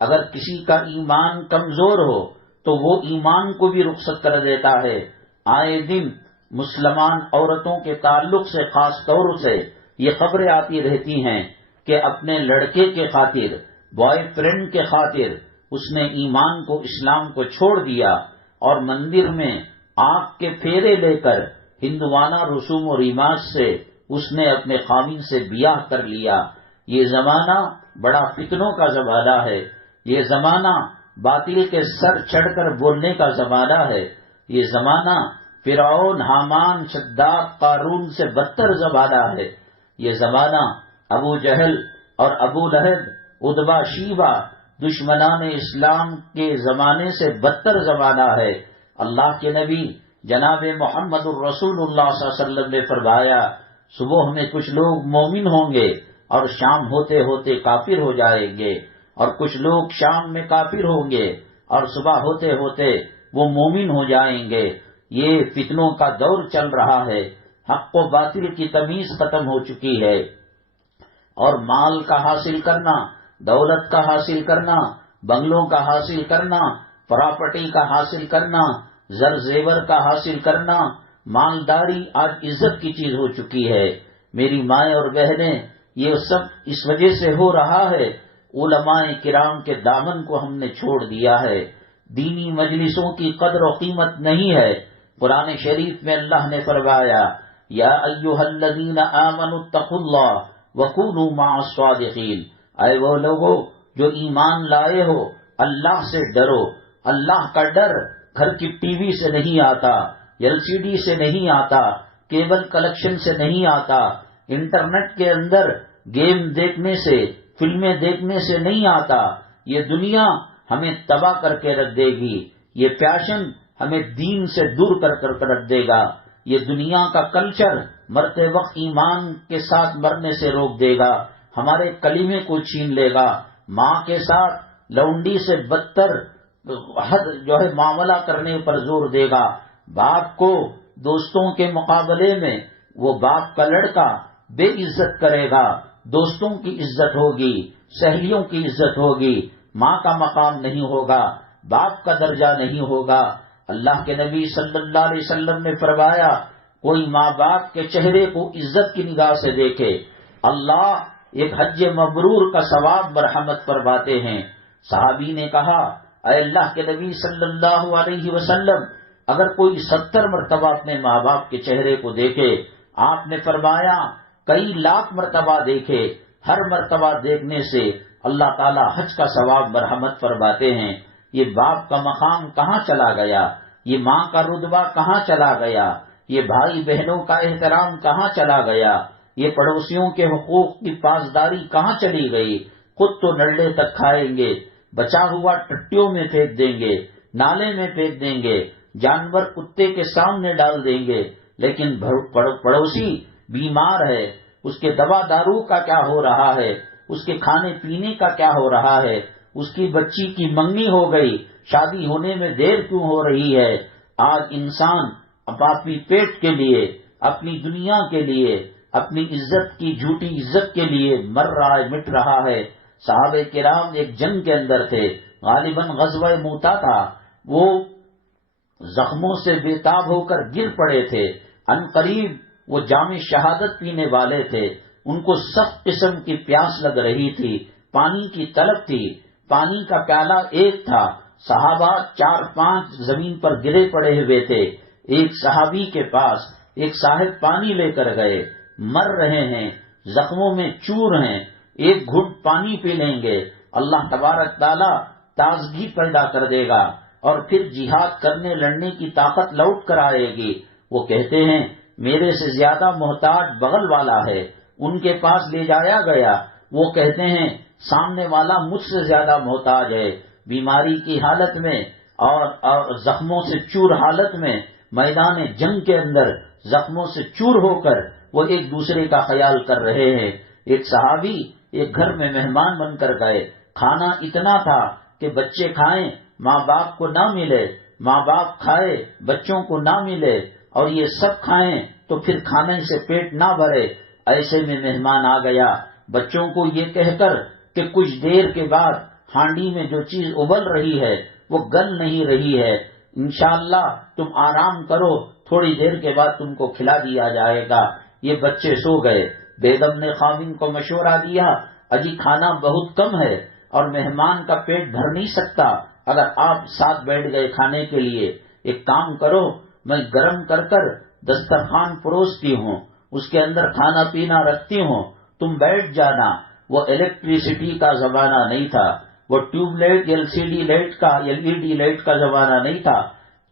اگر کسی کا ایمان کمزور ہو تو وہ ایمان کو بھی رخصت کر دیتا ہے۔ آئے دن مسلمان عورتوں کے تعلق سے خاص طور سے یہ خبریں آتی رہتی ہیں کہ اپنے لڑکے کے خاطر، بوائے فرینڈ کے خاطر اس نے ایمان کو، اسلام کو چھوڑ دیا اور مندر میں آنکھ کے پھیرے لے کر ہندوانہ رسوم و رواج سے اس نے اپنے خاوند سے بیاہ کر لیا۔ یہ زمانہ بڑا فتنوں کا زمانہ ہے، یہ زمانہ باطل کے سر چڑھ کر بولنے کا زمانہ ہے، یہ زمانہ فرعون، حامان، شداد، قارون سے بدتر زمانہ ہے، یہ زمانہ ابو جہل اور ابو لہب، ادبا، شیبہ، دشمنان اسلام کے زمانے سے بدتر زمانہ ہے۔ اللہ کے نبی جناب محمد الرسول اللہ صلی اللہ علیہ وسلم نے فرمایا، صبح میں کچھ لوگ مومن ہوں گے اور شام ہوتے ہوتے کافر ہو جائیں گے، اور کچھ لوگ شام میں کافر ہوں گے اور صبح ہوتے ہوتے وہ مومن ہو جائیں گے۔ یہ فتنوں کا دور چل رہا ہے، حق و باطل کی تمیز ختم ہو چکی ہے، اور مال کا حاصل کرنا، دولت کا حاصل کرنا، بنگلوں کا حاصل کرنا، پراپرٹی کا حاصل کرنا، زر زیور کا حاصل کرنا، مالداری آج عزت کی چیز ہو چکی ہے۔ میری مائیں اور بہنیں، یہ سب اس وجہ سے ہو رہا ہے، علماء کرام کے دامن کو ہم نے چھوڑ دیا ہے، دینی مجلسوں کی قدر و قیمت نہیں ہے۔ قرآن شریف میں اللہ نے فرمایا، یا ایھا الذین آمنوا اتقوا اللہ وکونوا مع الصادقین، اے وہ لوگو جو ایمان لائے ہو، اللہ سے ڈرو۔ اللہ کا ڈر گھر کی ٹی وی سے نہیں آتا، ایل سی ڈی سے نہیں آتا، کیبل کلیکشن سے نہیں آتا، انٹرنیٹ کے اندر گیم دیکھنے سے، فلمیں دیکھنے سے نہیں آتا۔ یہ دنیا ہمیں تباہ کر کے رکھ دے گی، یہ فیشن ہمیں دین سے دور کر رکھ دے گا، یہ دنیا کا کلچر مرتے وقت ایمان کے ساتھ مرنے سے روک دے گا، ہمارے کلمے کو چھین لے گا، ماں کے ساتھ لونڈی سے بدتر حد معاملہ کرنے پر زور دے گا، باپ کو دوستوں کے مقابلے میں وہ باپ کا لڑکا بے عزت کرے گا، دوستوں کی عزت ہوگی، سہیلیوں کی عزت ہوگی، ماں کا مقام نہیں ہوگا، باپ کا درجہ نہیں ہوگا۔ اللہ کے نبی صلی اللہ علیہ وسلم نے فرمایا، کوئی ماں باپ کے چہرے کو عزت کی نگاہ سے دیکھے، اللہ ایک حج مبرور کا ثواب مرحمت فرماتے ہیں۔ صحابی نے کہا، اے اللہ کے نبی صلی اللہ علیہ وسلم، اگر کوئی 70 مرتبہ اپنے ماں باپ کے چہرے کو دیکھے، آپ نے فرمایا کئی لاکھ مرتبہ دیکھے، ہر مرتبہ دیکھنے سے اللہ تعالی حج کا ثواب مرحمت فرماتے ہیں۔ یہ باپ کا مقام کہاں چلا گیا؟ یہ ماں کا رتبہ کہاں چلا گیا؟ یہ بھائی بہنوں کا احترام کہاں چلا گیا؟ یہ پڑوسیوں کے حقوق کی پاسداری کہاں چلی گئی؟ خود تو نلے تک کھائیں گے، بچا ہوا ٹٹیوں میں پھینک دیں گے، نالے میں پھینک دیں گے، جانور کتے کے سامنے ڈال دیں گے، لیکن پڑوسی بیمار ہے، اس کے دوا دارو کا کیا ہو رہا ہے، اس کے کھانے پینے کا کیا ہو رہا ہے، اس کی بچی کی منگنی ہو گئی، شادی ہونے میں دیر کیوں ہو رہی ہے۔ آج انسان اپنی پیٹ کے لیے، اپنی دنیا کے لیے، اپنی عزت کی جھوٹی عزت کے لیے مر رہا ہے، مٹ رہا ہے۔ صحابہ کرام ایک جنگ کے اندر تھے، غالباً غزوہ موتا تھا، وہ زخموں سے بےتاب ہو کر گر پڑے تھے، عنقریب وہ جام شہادت پینے والے تھے، ان کو سخت قسم کی پیاس لگ رہی تھی، پانی کی طلب تھی، پانی کا پیالہ ایک تھا، صحابہ 4-5 زمین پر گرے پڑے ہوئے تھے، ایک صحابی کے پاس ایک صاحب پانی لے کر گئے، مر رہے ہیں، زخموں میں چور ہیں، ایک گھٹ پانی پی لیں گے، اللہ تبارک تعالی تازگی پیدا کر دے گا اور پھر جہاد کرنے لڑنے کی طاقت لوٹ کر آئے گی۔ وہ کہتے ہیں میرے سے زیادہ محتاج بغل والا ہے، ان کے پاس لے جایا گیا، وہ کہتے ہیں سامنے والا مجھ سے زیادہ محتاج ہے، بیماری کی حالت میں اور زخموں سے چور حالت میں میدان جنگ کے اندر زخموں سے چور ہو کر وہ ایک دوسرے کا خیال کر رہے ہیں۔ ایک صحابی ایک گھر میں مہمان بن کر گئے، کھانا اتنا تھا کہ بچے کھائیں ماں باپ کو نہ ملے، ماں باپ کھائے بچوں کو نہ ملے، اور یہ سب کھائیں تو پھر کھانے سے پیٹ نہ بھرے۔ ایسے میں مہمان آ گیا، بچوں کو یہ کہہ کر کہ کچھ دیر کے بعد ہانڈی میں جو چیز ابل رہی ہے وہ گل نہیں رہی ہے، انشاءاللہ تم آرام کرو، تھوڑی دیر کے بعد تم کو کھلا دیا جائے گا۔ یہ بچے سو گئے، بیگم نے خاوند کو مشورہ دیا، اجی کھانا بہت کم ہے اور مہمان کا پیٹ بھر نہیں سکتا، اگر آپ ساتھ بیٹھ گئے کھانے کے لیے، ایک کام کرو، میں گرم کر کر دسترخوان پروستی ہوں، اس کے اندر کھانا پینا رکھتی ہوں، تم بیٹھ جانا۔ وہ الیکٹریسٹی کا زمانہ نہیں تھا، وہ ٹیوب لائٹ LCD لائٹ کا LED لائٹ کا زمانہ نہیں تھا،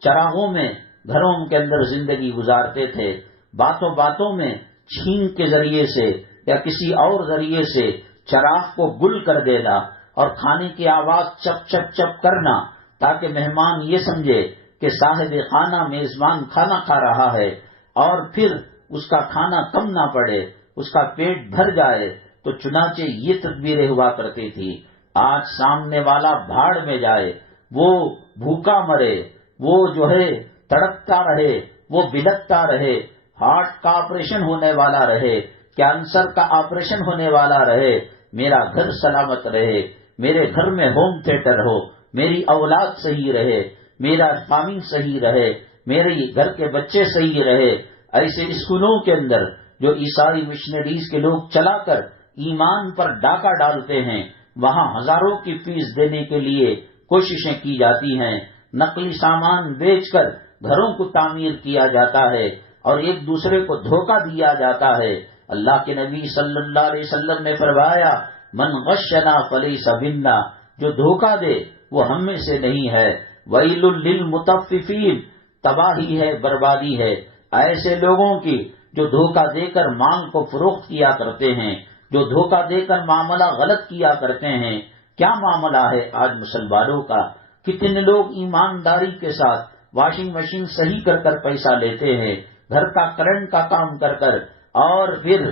چراغوں میں گھروں کے اندر زندگی گزارتے تھے، باتوں باتوں میں چھین کے ذریعے سے یا کسی اور ذریعے سے چراغ کو گل کر دینا اور کھانے کی آواز چپ چپ چپ کرنا تاکہ مہمان یہ سمجھے کہ صاحب خانہ میزبان کھانا کھا رہا ہے، اور پھر اس کا کھانا کم نہ پڑے، اس کا پیٹ بھر جائے۔ تو چنانچہ یہ تدبیریں ہوا کرتی تھی۔ آج سامنے والا بھاڑ میں جائے، وہ بھوکا مرے، وہ جو ہے تڑپتا رہے، وہ بلکتا رہے، ہارٹ کا آپریشن ہونے والا رہے، کینسر کا آپریشن ہونے والا رہے، میرا گھر سلامت رہے، میرے گھر میں ہوم تھیٹر ہو، میری اولاد صحیح رہے، میرا فارمنگ صحیح رہے، میرے گھر کے بچے صحیح رہے۔ ایسے اسکولوں کے اندر جو عیسائی مشنریز کے لوگ چلا کر ایمان پر ڈاکہ ڈالتے ہیں، وہاں ہزاروں کی فیس دینے کے لیے کوششیں کی جاتی ہیں، نقلی سامان بیچ کر گھروں کو تعمیر کیا جاتا ہے اور ایک دوسرے کو دھوکہ دیا جاتا ہے۔ اللہ کے نبی صلی اللہ علیہ وسلم نے فرمایا من غشنا فلیس منا، جو دھوکہ دے وہ ہم میں سے نہیں ہے۔ ویل للمطففین، تباہی ہے، بربادی ہے ایسے لوگوں کی جو دھوکہ دے کر مال کو فروخت کیا کرتے ہیں، جو دھوکہ دے کر معاملہ غلط کیا کرتے ہیں۔ کیا معاملہ ہے آج مسلمانوں کا؟ کتنے لوگ ایمانداری کے ساتھ واشنگ مشین صحیح کر کر پیسہ لیتے ہیں، گھر کا کرنٹ کا کام کر کر، اور پھر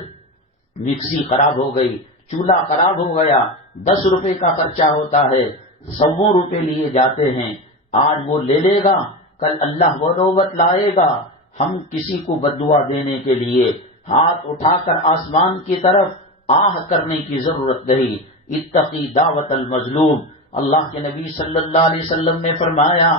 مکسی خراب ہو گئی، چولہا خراب ہو گیا، 10 روپے کا خرچہ ہوتا ہے، 100 روپے لیے جاتے ہیں۔ آج وہ لے لے گا، کل اللہ وہ نوبت لائے گا، ہم کسی کو بددعا دینے کے لیے ہاتھ اٹھا کر آسمان کی طرف آہ کرنے کی ضرورت نہیں۔ اتقی دعوت المظلوم، اللہ کے نبی صلی اللہ علیہ وسلم نے فرمایا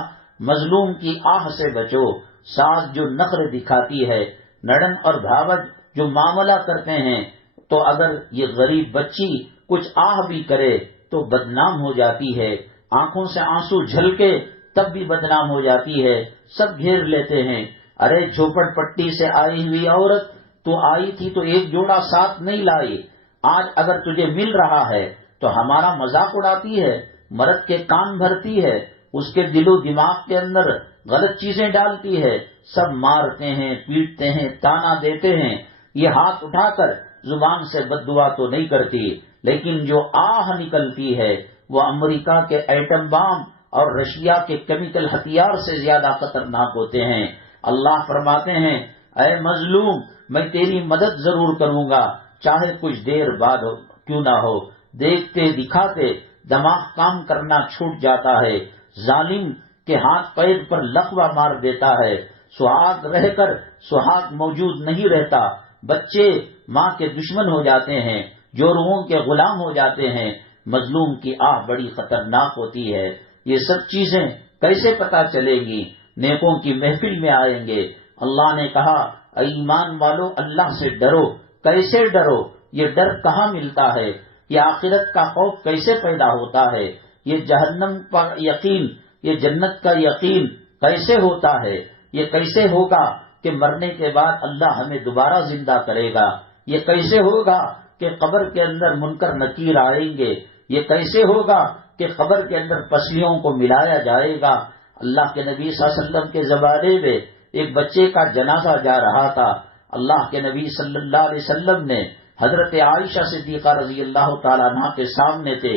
مظلوم کی آہ سے بچو۔ ساس جو نخرے دکھاتی ہے، نڑن اور بھاوج جو معاملہ کرتے ہیں، تو اگر یہ غریب بچی کچھ آہ بھی کرے تو بدنام ہو جاتی ہے، آنکھوں سے آنسو جھلکے تب بھی بدنام ہو جاتی ہے، سب گھیر لیتے ہیں۔ ارے جھوپڑ پٹی سے آئی ہوئی عورت، تو آئی تھی تو ایک جوڑا ساتھ نہیں لائی، آج اگر تجھے مل رہا ہے تو ہمارا مذاق اڑاتی ہے، مرد کے کان بھرتی ہے، اس کے دل و دماغ کے اندر غلط چیزیں ڈالتی ہے، سب مارتے ہیں، پیٹتے ہیں، تانا دیتے ہیں۔ یہ ہاتھ اٹھا کر زبان سے بد دعا تو نہیں کرتی، لیکن جو آہ نکلتی ہے وہ امریکہ کے ایٹم بام اور رشیا کے کیمیکل ہتھیار سے زیادہ خطرناک ہوتے ہیں۔ اللہ فرماتے ہیں اے مظلوم، میں تیری مدد ضرور کروں گا، چاہے کچھ دیر بعد کیوں نہ ہو، دیکھتے دکھاتے دماغ کام کرنا چھوٹ جاتا ہے، ظالم کے ہاتھ پیر پر لقوہ مار دیتا ہے، سہاگ رہ کر سہاگ موجود نہیں رہتا، بچے ماں کے دشمن ہو جاتے ہیں، جوروؤں کے غلام ہو جاتے ہیں، مظلوم کی آہ بڑی خطرناک ہوتی ہے۔ یہ سب چیزیں کیسے پتہ چلیں گی؟ نیکوں کی محفل میں آئیں گے۔ اللہ نے کہا اے ایمان والو اللہ سے ڈرو۔ کیسے ڈرو؟ یہ ڈر کہاں ملتا ہے؟ یہ آخرت کا خوف کیسے پیدا ہوتا ہے؟ یہ جہنم پر یقین، یہ جنت کا یقین کیسے ہوتا ہے؟ یہ کیسے ہوگا کہ مرنے کے بعد اللہ ہمیں دوبارہ زندہ کرے گا؟ یہ کیسے ہوگا کہ قبر کے اندر منکر نکیر آئیں گے؟ یہ کیسے ہوگا کہ قبر کے اندر پسلیوں کو ملایا جائے گا؟ اللہ کے نبی صلی اللہ علیہ وسلم کے زمانے میں ایک بچے کا جنازہ جا رہا تھا، اللہ کے نبی صلی اللہ علیہ وسلم نے حضرت عائشہ صدیقہ رضی اللہ تعالیٰ عنہا کے سامنے تھے،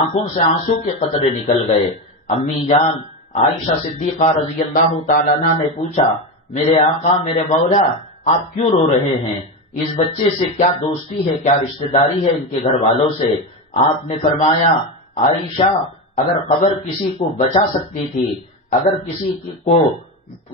آنکھوں سے آنسو کے قطرے نکل گئے۔ امی جان عائشہ صدیقہ رضی اللہ تعالیٰ عنہا نے پوچھا میرے آقا میرے مولا آپ کیوں رو رہے ہیں؟ اس بچے سے کیا دوستی ہے، کیا رشتہ داری ہے ان کے گھر والوں سے؟ آپ نے فرمایا عائشہ اگر قبر کسی کو بچا سکتی تھی، اگر کسی کو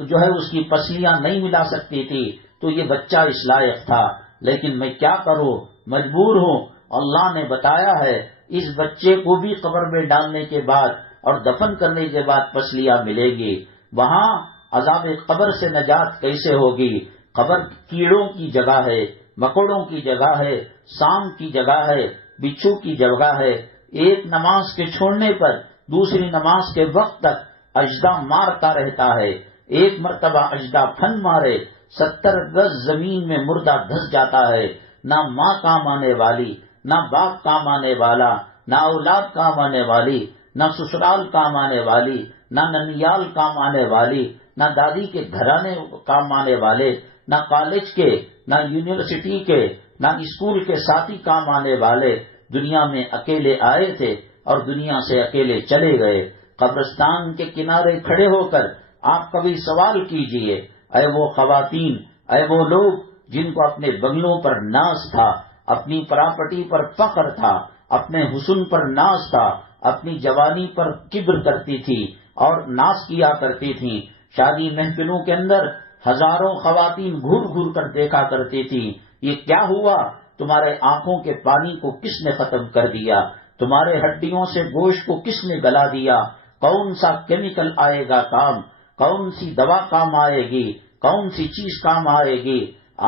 جو ہے اس کی پسلیاں نہیں ملا سکتی تھی تو یہ بچہ اس لائق تھا، لیکن میں کیا کروں، مجبور ہوں۔ اللہ نے بتایا ہے اس بچے کو بھی قبر میں ڈالنے کے بعد اور دفن کرنے کے بعد پسلیاں ملے گی، وہاں عذاب قبر سے نجات کیسے ہوگی؟ قبر کیڑوں کی جگہ ہے، مکوڑوں کی جگہ ہے، سانپ کی جگہ ہے، بچھو کی جگہ ہے۔ ایک نماز کے چھوڑنے پر دوسری نماز کے وقت تک اجدہ مارتا رہتا ہے، ایک مرتبہ اجدہ پھن مارے 70 گز زمین میں مردہ دھس جاتا ہے، نہ ماں کام آنے والی، نہ باپ کام آنے والا، نہ اولاد کام آنے والی، نہ سسرال کام آنے والی، نہ ننیال کام آنے والی، نہ دادی کے گھرانے کام آنے والے، نہ کالج کے، نہ یونیورسٹی کے، نہ اسکول کے ساتھی کام آنے والے، دنیا میں اکیلے آئے تھے اور دنیا سے اکیلے چلے گئے۔ قبرستان کے کنارے کھڑے ہو کر آپ کبھی سوال کیجئے، اے وہ خواتین، اے وہ لوگ جن کو اپنے بنگلوں پر ناز تھا، اپنی پراپرٹی پر فخر تھا، اپنے حسن پر ناز تھا، اپنی جوانی پر کبر کرتی تھی اور ناز کیا کرتی تھی، شادی محفلوں کے اندر ہزاروں خواتین گھور گھور کر دیکھا کرتی تھی، یہ کیا ہوا؟ تمہارے آنکھوں کے پانی کو کس نے ختم کر دیا؟ تمہارے ہڈیوں سے گوشت کو کس نے گلا دیا؟ کون سا کیمیکل آئے گا کام؟ کون سی دوا کام آئے گی؟ کون سی چیز کام آئے گی؟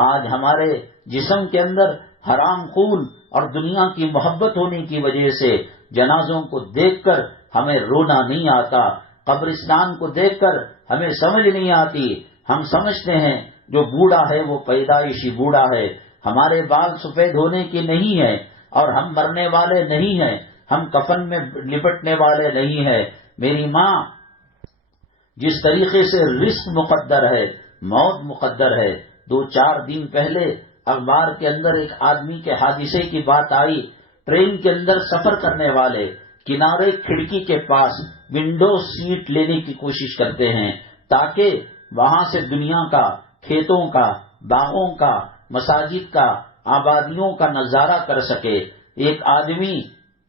آج ہمارے جسم کے اندر حرام خون اور دنیا کی محبت ہونے کی وجہ سے جنازوں کو دیکھ کر ہمیں رونا نہیں آتا، قبرستان کو دیکھ کر ہمیں سمجھ نہیں آتی، ہم سمجھتے ہیں جو بوڑھا ہے وہ پیدائشی بوڑھا ہے، ہمارے بال سفید ہونے کے نہیں ہیں اور ہم مرنے والے نہیں ہیں، ہم کفن میں لپٹنے والے نہیں ہیں۔ میری ماں جس طریقے سے رزق مقدر ہے، موت مقدر ہے، 2-4 دن پہلے اخبار کے اندر ایک آدمی کے حادثے کی بات آئی، ٹرین کے اندر سفر کرنے والے کنارے کھڑکی کے پاس ونڈو سیٹ لینے کی کوشش کرتے ہیں تاکہ وہاں سے دنیا کا، کھیتوں کا، باغوں کا، مساجد کا، آبادیوں کا نظارہ کر سکے۔ ایک آدمی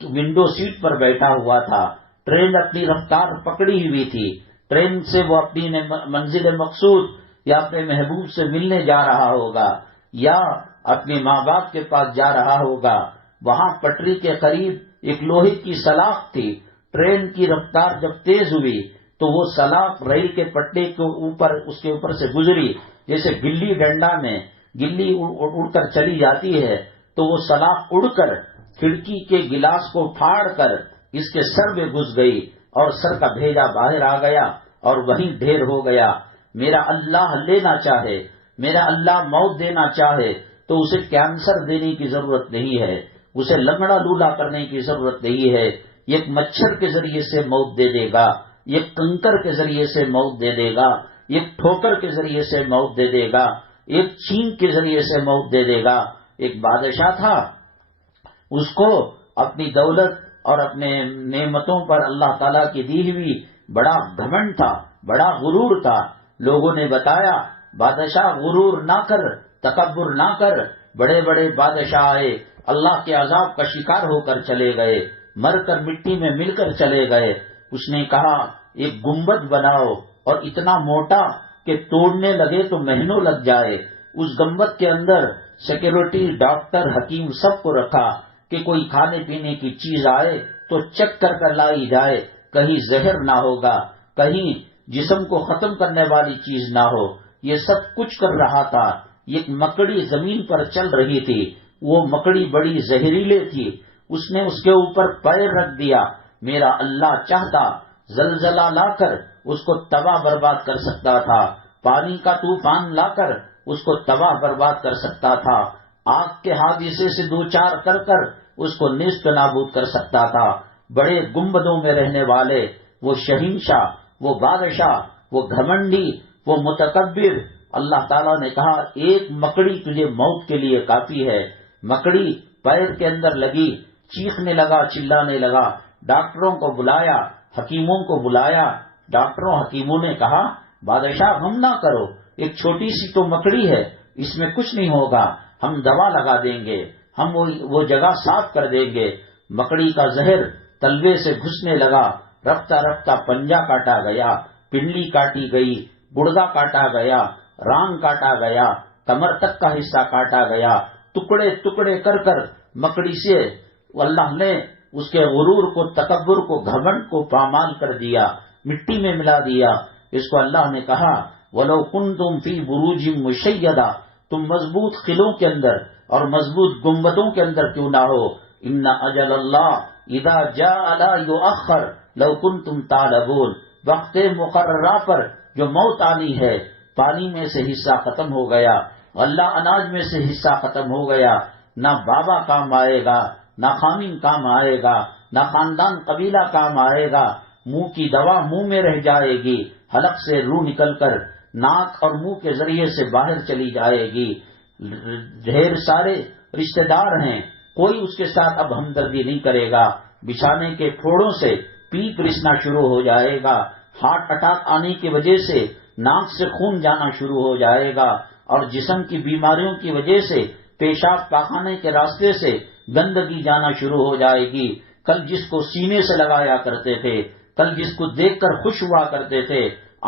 ونڈو سیٹ پر بیٹھا ہوا تھا، ٹرین اپنی رفتار پکڑی ہوئی تھی، ٹرین سے وہ اپنی منزل مقصود یا اپنے محبوب سے ملنے جا رہا ہوگا یا اپنے ماں باپ کے پاس جا رہا ہوگا۔ وہاں پٹری کے قریب ایک لوہے کی سلاخ تھی، ٹرین کی رفتار جب تیز ہوئی تو وہ سلاخ ریل کے پٹے کے اوپر، اس کے اوپر سے گزری، جیسے گلی ڈنڈا میں گلی اڑ کر چلی جاتی ہے، تو وہ سلاخ اڑ کر کھڑکی کے گلاس کو پھاڑ کر اس کے سر میں گھس گئی اور سر کا بھیجا باہر آ گیا اور وہیں ڈھیر ہو گیا۔ میرا اللہ لینا چاہے، میرا اللہ موت دینا چاہے تو اسے کینسر دینے کی ضرورت نہیں ہے، اسے لنگڑا لولا کرنے کی ضرورت نہیں ہے، ایک مچھر کے ذریعے سے موت دے دے گا، ایک کنکر کے ذریعے سے موت دے دے گا، ایک ٹھوکر کے ذریعے سے موت دے دے گا، ایک چھینک کے ذریعے سے موت دے دے گا۔ ایک بادشاہ تھا، اس کو اپنی دولت اور اپنے نعمتوں پر اللہ تعالیٰ کی دی ہوئی بڑا گھمنڈ تھا، بڑا غرور تھا۔ لوگوں نے بتایا بادشاہ غرور نہ کر، تکبر نہ کر، بڑے بڑے بادشاہ آئے، اللہ کے عذاب کا شکار ہو کر چلے گئے، مر کر مٹی میں مل کر چلے گئے۔ اس نے کہا ایک گنبد بناؤ اور اتنا موٹا کہ توڑنے لگے تو مہینوں لگ جائے۔ اس گنبد کے اندر سیکورٹی، ڈاکٹر، حکیم سب کو رکھا کہ کوئی کھانے پینے کی چیز آئے تو چیک کر کر لائی جائے، کہیں زہر نہ ہوگا، کہیں جسم کو ختم کرنے والی چیز نہ ہو۔ یہ سب کچھ کر رہا تھا۔ ایک مکڑی زمین پر چل رہی تھی، وہ مکڑی بڑی زہریلے تھی، اس نے اس کے اوپر پیر رکھ دیا۔ میرا اللہ چاہتا زلزلہ لا کر اس کو تباہ برباد کر سکتا تھا، پانی کا طوفان لا کر اس کو تباہ برباد کر سکتا تھا، آگ کے حادثے سے دو چار کر کر اس کو نیست نابود کر سکتا تھا۔ بڑے گنبدوں میں رہنے والے وہ شہنشاہ، وہ بادشاہ، وہ گھمنڈی، وہ متکبر، اللہ تعالیٰ نے کہا ایک مکڑی تجھے موت کے لیے کافی ہے۔ مکڑی پیر کے اندر لگی، چیخنے لگا، چلانے لگا، ڈاکٹروں کو بلایا، حکیموں کو بلایا۔ ڈاکٹروں حکیموں نے کہا بادشاہ غم نہ کرو، ایک چھوٹی سی تو مکڑی ہے، اس میں کچھ نہیں ہوگا، ہم دوا لگا دیں گے، ہم وہ جگہ صاف کر دیں گے۔ مکڑی کا زہر تلوے سے گھسنے لگا، رفتہ رفتہ پنجہ کاٹا گیا، پنڈلی کاٹی گئی، گڑدا کاٹا گیا، ران کاٹا گیا، کمر تک کا حصہ کاٹا گیا، ٹکڑے ٹکڑے کر کر مکڑی سے اللہ نے اس کے غرور کو، تکبر کو، گھمنڈ کو پامال کر دیا، مٹی میں ملا دیا۔ اس کو اللہ نے کہا وَلَوْ كُنْتُمْ فِي بُرُوجٍ مُشَيَّدَةٍ، تم مضبوط قلعوں کے اندر اور مضبوط گنبدوں کے اندر کیوں نہ ہو، إِنَّ أَجَلَ اللَّهِ إِذَا جَاءَ لَا يُؤَخَّرُ لَوْ كُنْتُمْ تَعْلَمُونَ، وقت مقررہ پر جو موت آنی ہے، پانی میں سے حصہ ختم ہو گیا، غلہ اناج میں سے حصہ ختم ہو گیا، نہ بابا کام آئے گا، نہ خامن کام آئے گا، نہ خاندان قبیلہ کام آئے گا، منہ کی دوا منہ میں رہ جائے گی، حلق سے روح نکل کر ناک اور منہ کے ذریعے سے باہر چلی جائے گی۔ ڈھیر سارے رشتہ دار ہیں، کوئی اس کے ساتھ اب ہمدردی نہیں کرے گا، بچھانے کے پھوڑوں سے پیپ رسنا شروع ہو جائے گا، ہارٹ اٹیک آنے کی وجہ سے ناک سے خون جانا شروع ہو جائے گا، اور جسم کی بیماریوں کی وجہ سے پیشاب پاخانے کے راستے سے گندگی جانا شروع ہو جائے گی۔ کل جس کو سینے سے لگایا کرتے تھے، کل جس کو دیکھ کر خوش ہوا کرتے تھے،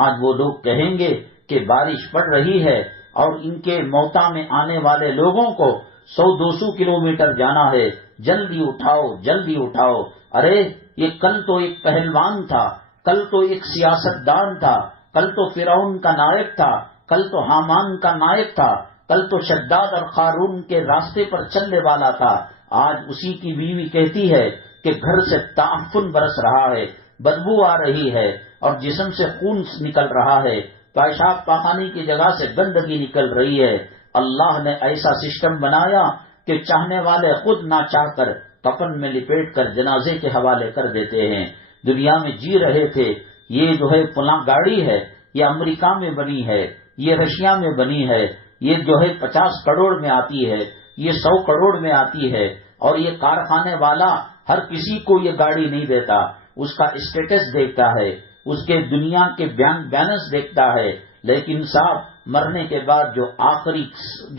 آج وہ لوگ کہیں گے کہ بارش پڑ رہی ہے اور ان کے موتا میں آنے والے لوگوں کو 100-200 کلومیٹر جانا ہے، جلدی اٹھاؤ، جلدی اٹھاؤ۔ ارے یہ کل تو ایک پہلوان تھا، کل تو ایک سیاست دان تھا، کل تو فرعون کا نائب تھا، کل تو حامان کا نائب تھا، کل تو شداد اور قارون کے راستے پر چلنے والا تھا، آج اسی کی بیوی کہتی ہے کہ گھر سے تعفن برس رہا ہے، بدبو آ رہی ہے اور جسم سے خون نکل رہا ہے، پیشاب پاخانے کی جگہ سے گندگی نکل رہی ہے۔ اللہ نے ایسا سسٹم بنایا کہ چاہنے والے خود نہ چاہ کر کفن میں لپیٹ کر جنازے کے حوالے کر دیتے ہیں۔ دنیا میں جی رہے تھے، یہ جو ہے فلاں گاڑی ہے، یہ امریکہ میں بنی ہے، یہ رشیا میں بنی ہے، یہ جو ہے 50 کروڑ میں آتی ہے، یہ 100 کروڑ میں آتی ہے، اور یہ کارخانے والا ہر کسی کو یہ گاڑی نہیں دیتا، اس کا اسٹیٹس دیکھتا ہے، اس کے دنیا کے بیلنس دیکھتا ہے، لیکن صاحب مرنے کے بعد جو آخری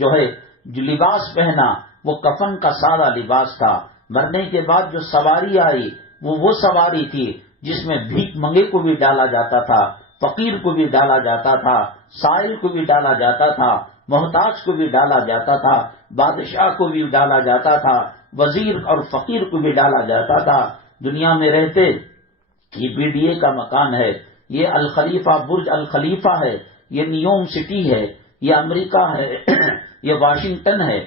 جو ہے جو لباس پہنا وہ کفن کا سادہ لباس تھا۔ مرنے کے بعد جو سواری آئی وہ سواری تھی جس میں بھیک منگے کو بھی ڈالا جاتا تھا، فقیر کو بھی ڈالا جاتا تھا، سائل کو بھی ڈالا جاتا تھا، محتاج کو بھی ڈالا جاتا تھا، بادشاہ کو بھی ڈالا جاتا تھا، وزیر اور فقیر کو بھی ڈالا جاتا تھا۔ دنیا میں رہتے یہ BDA کا مکان ہے، یہ الخلیفہ برج الخلیفہ ہے، یہ نیوم سٹی ہے، یہ امریکہ ہے، یہ واشنگٹن ہے۔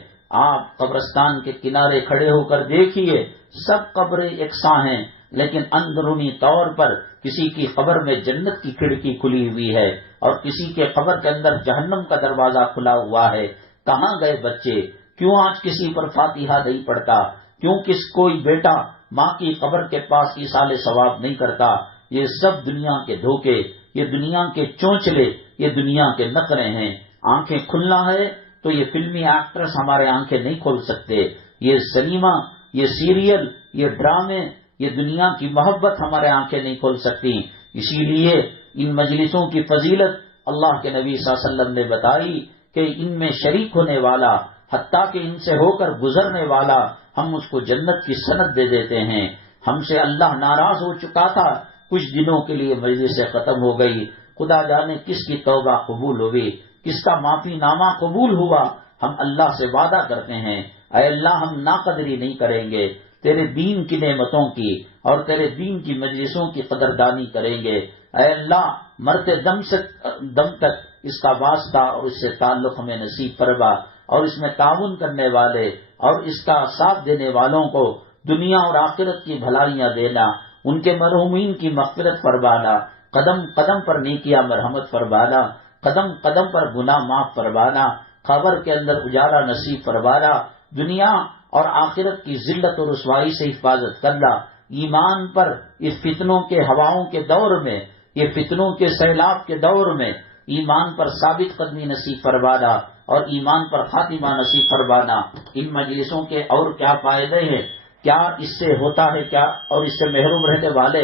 آپ قبرستان کے کنارے کھڑے ہو کر دیکھیے، سب قبریں یکساں ہیں، لیکن اندرونی طور پر کسی کی قبر میں جنت کی کھڑکی کھلی ہوئی ہے اور کسی کے قبر کے اندر جہنم کا دروازہ کھلا ہوا ہے۔ کہاں گئے بچے؟ کیوں آج کسی پر فاتحہ نہیں پڑتا؟ کیوں کوئی بیٹا ماں کی قبر کے پاس ایصال ثواب نہیں کرتا؟ یہ سب دنیا کے دھوکے، یہ دنیا کے چونچلے، یہ دنیا کے نخرے ہیں۔ آنکھیں کھلنا ہے تو یہ فلمی ایکٹرز ہمارے آنکھیں نہیں کھول سکتے، یہ سنیما، یہ سیریل، یہ ڈرامے، یہ دنیا کی محبت ہمارے آنکھیں نہیں کھول سکتی۔ اسی لیے ان مجلسوں کی فضیلت اللہ کے نبی صلی اللہ علیہ وسلم نے بتائی کہ ان میں شریک ہونے والا حتیٰ کہ ان سے ہو کر گزرنے والا ہم اس کو جنت کی سند دے دیتے ہیں۔ ہم سے اللہ ناراض ہو چکا تھا، کچھ دنوں کے لیے مجلس سے ختم ہو گئی، خدا جانے کس کی توبہ قبول ہوئی، کس کا معافی نامہ قبول ہوا۔ ہم اللہ سے وعدہ کرتے ہیں، اے اللہ ہم ناقدری نہیں کریں گے، تیرے دین کی نعمتوں کی اور تیرے دین کی مجلسوں کی قدردانی کریں گے۔ اے اللہ مرتے دم تک اس کا واسطہ اور اس سے تعلق ہمیں نصیب فرما، اور اس میں تعاون کرنے والے اور اس کا ساتھ دینے والوں کو دنیا اور آخرت کی بھلائیاں دینا، ان کے مرحومین کی مغفرت فرمانا، قدم قدم پر نیکیاں مرحمت فرمانا، قدم قدم پر گناہ معاف فرمانا، قبر کے اندر اجالا نصیب فرمانا، دنیا اور آخرت کی ذلت اور رسوائی سے حفاظت کرنا، ایمان پر اس فتنوں کے ہواؤں کے دور میں، یہ فتنوں کے سیلاب کے دور میں ایمان پر ثابت قدمی نصیب فرمانا اور ایمان پر خاتمہ نصیب فرمانا۔ ان مجلسوں کے اور کیا فائدے ہیں، کیا اس سے ہوتا ہے کیا، اور اس سے محروم رہنے والے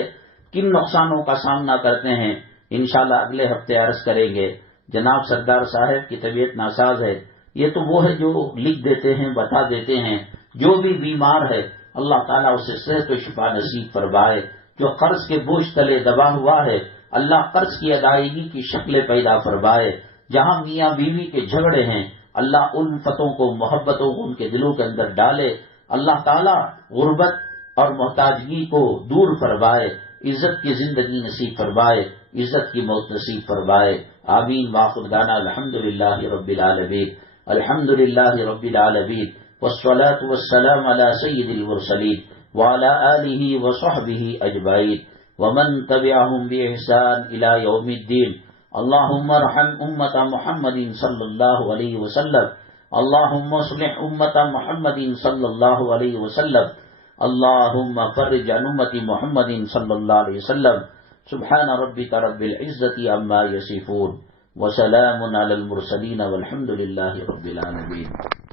کن نقصانوں کا سامنا کرتے ہیں، انشاءاللہ اگلے ہفتے عرض کریں گے۔ جناب سردار صاحب کی طبیعت ناساز ہے، یہ تو وہ ہے جو لکھ دیتے ہیں، بتا دیتے ہیں، جو بھی بیمار ہے اللہ تعالیٰ اسے صحت و شفا نصیب فرمائے، جو قرض کے بوجھ تلے دبا ہوا ہے اللہ قرض کی ادائیگی کی شکلیں پیدا فرمائے، جہاں میاں بیوی کے جھگڑے ہیں اللہ الفتوں کو محبتوں کو ان کے دلوں کے اندر ڈالے، اللہ تعالیٰ غربت اور محتاجگی کو دور فرمائے، عزت کی زندگی نصیب فرمائے، عزت کی موت نصیب فرمائے، آمین وآخر دعوانا الحمدللہ رب العالمین، الحمدللہ رب العالمین، والصلاة والسلام على سید المرسلین وعلى آلہ وصحبہ اجمعین ومن تبعهم بإحسان إلى يوم الدين۔ اللهم ارحم أمة محمد صلى الله عليه وسلم، اللهم اصلح أمة محمد صلى الله عليه وسلم، اللهم فرج عن أمة محمد صلى الله عليه وسلم۔ سبحان ربك رب العزة عما يصفون وسلام على المرسلين والحمد لله رب العالمين۔